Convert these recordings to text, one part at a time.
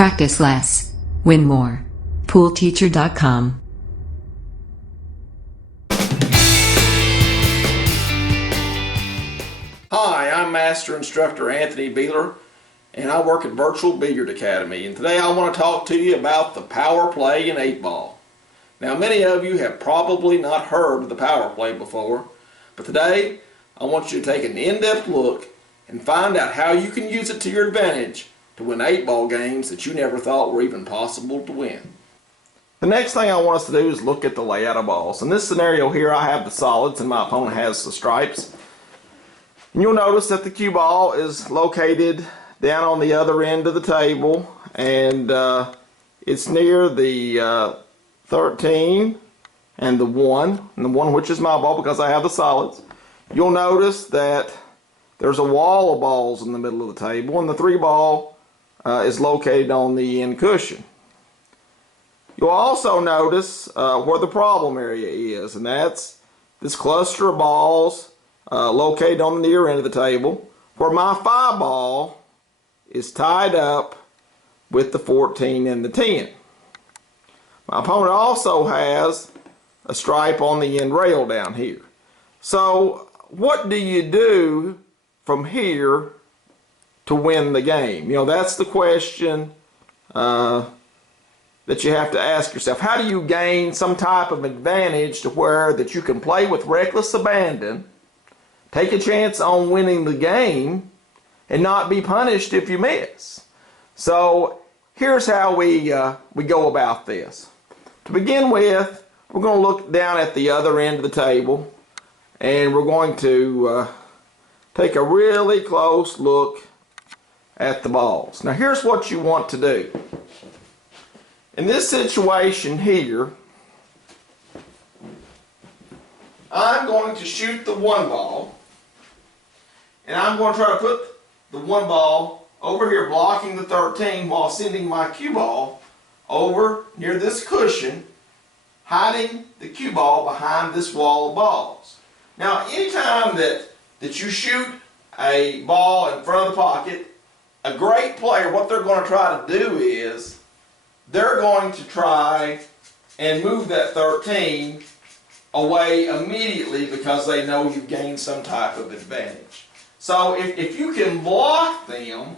Practice less. Win more. PoolTeacher.com. Hi, I'm Master Instructor Anthony Beeler, and I work at Virtual Billiard Academy. And today I want to talk to you about the power play in 8-ball. Now, many of you have probably not heard of the power play before, but today I want you to take an in-depth look and find out how you can use it to your advantage to win 8-ball games that you never thought were even possible to win. The next thing I want us to do is look at the layout of balls. In this scenario here, I have the solids and my opponent has the stripes. And you'll notice that the cue ball is located down on the other end of the table, and it's near the 13 and the 1 which is my ball because I have the solids. You'll notice that there's a wall of balls in the middle of the table, and the 3 ball is located on the end cushion. You'll also notice where the problem area is, and that's this cluster of balls located on the near end of the table, where my 5 ball is tied up with the 14 and the 10. My opponent also has a stripe on the end rail down here. So what do you do from here to win the game? You know, that's the question that you have to ask yourself. How do you gain some type of advantage to where that you can play with reckless abandon, take a chance on winning the game, and not be punished if you miss? So here's how we go about this. To begin with, we're going to look down at the other end of the table, and we're going to take a really close look at the balls. Now here's what you want to do. In this situation here, I'm going to shoot the 1 ball, and I'm going to try to put the 1 ball over here blocking the 13 while sending my cue ball over near this cushion, hiding the cue ball behind this wall of balls. Now anytime that you shoot a ball in front of the pocket, a great player, what they're going to try to do is they're going to try and move that 13 away immediately because they know you've gained some type of advantage. So if you can block them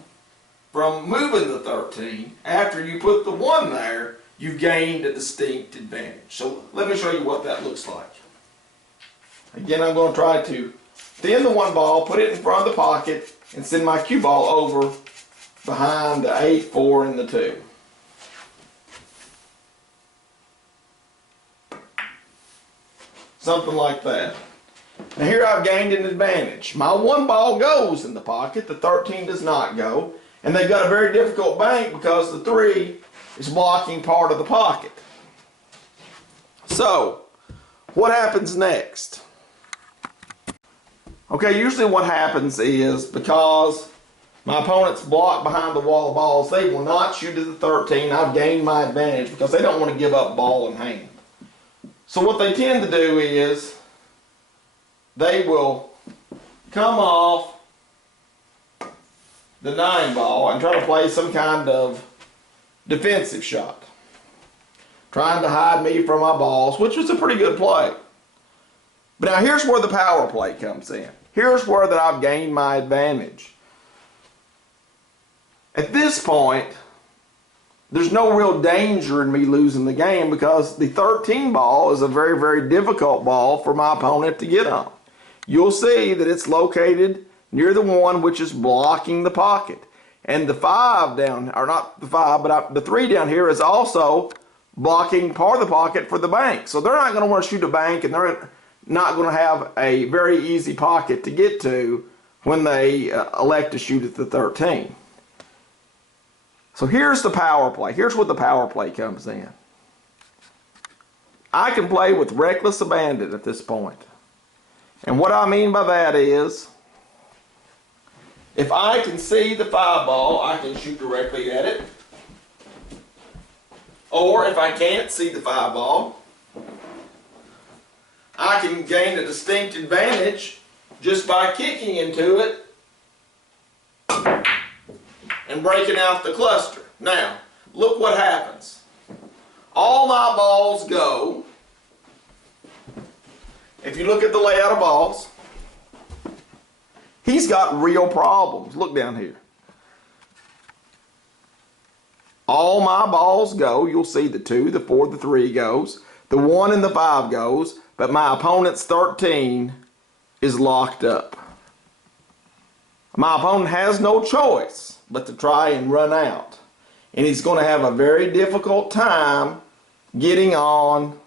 from moving the 13 after you put the 1 there, you've gained a distinct advantage. So let me show you what that looks like. Again, I'm going to try to thin the 1 ball, put it in front of the pocket, and send my cue ball over behind the 8, 4, and the 2. Something like that. Now here I've gained an advantage. My 1 ball goes in the pocket, the 13 does not go, and they've got a very difficult bank because the 3 is blocking part of the pocket. So, what happens next? Okay, usually what happens is because my opponent's blocked behind the wall of balls, they will not shoot at the 13. I've gained my advantage because they don't want to give up ball in hand. So what they tend to do is they will come off the 9 ball and try to play some kind of defensive shot, trying to hide me from my balls, which was a pretty good play. But now here's where the power play comes in. Here's where that I've gained my advantage. At this point, there's no real danger in me losing the game because the 13 ball is a very, very difficult ball for my opponent to get on. You'll see that it's located near the 1, which is blocking the pocket. And the 5 down, or not the 5, but the 3 down here is also blocking part of the pocket for the bank. So they're not going to want to shoot a bank, and they're not going to have a very easy pocket to get to when they elect to shoot at the 13. So here's the power play. Here's where the power play comes in. I can play with reckless abandon at this point. And what I mean by that is, if I can see the 5 ball, I can shoot directly at it. Or if I can't see the 5 ball, I can gain a distinct advantage just by kicking into it and breaking out the cluster. Now, look what happens. All my balls go. If you look at the layout of balls, he's got real problems. Look down here. All my balls go. You'll see the 2, the 4, the 3 goes. The 1 and the 5 goes. But my opponent's 13 is locked up. My opponent has no choice but to try and run out. And he's going to have a very difficult time getting on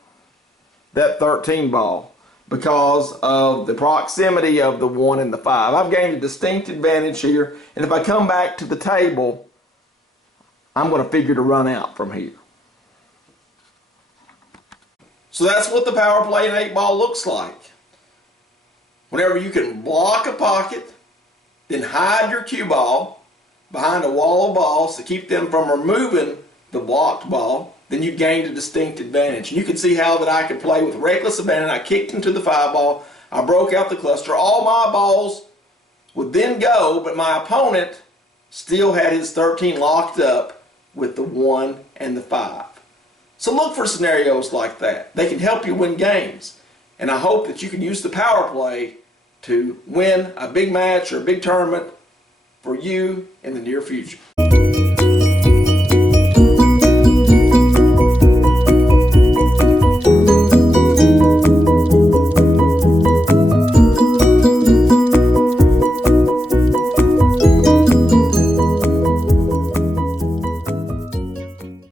that 13 ball because of the proximity of the 1 and the 5. I've gained a distinct advantage here, and if I come back to the table, I'm going to figure to run out from here. So that's what the power play in 8-ball looks like. Whenever you can block a pocket, then hide your cue ball behind a wall of balls to keep them from removing the blocked ball, then you've gained a distinct advantage. And you can see how that I could play with reckless abandon. I kicked into the 5 ball, I broke out the cluster. All my balls would then go, but my opponent still had his 13 locked up with the 1 and the 5. So look for scenarios like that. They can help you win games. And I hope that you can use the power play to win a big match or a big tournament for you in the near future.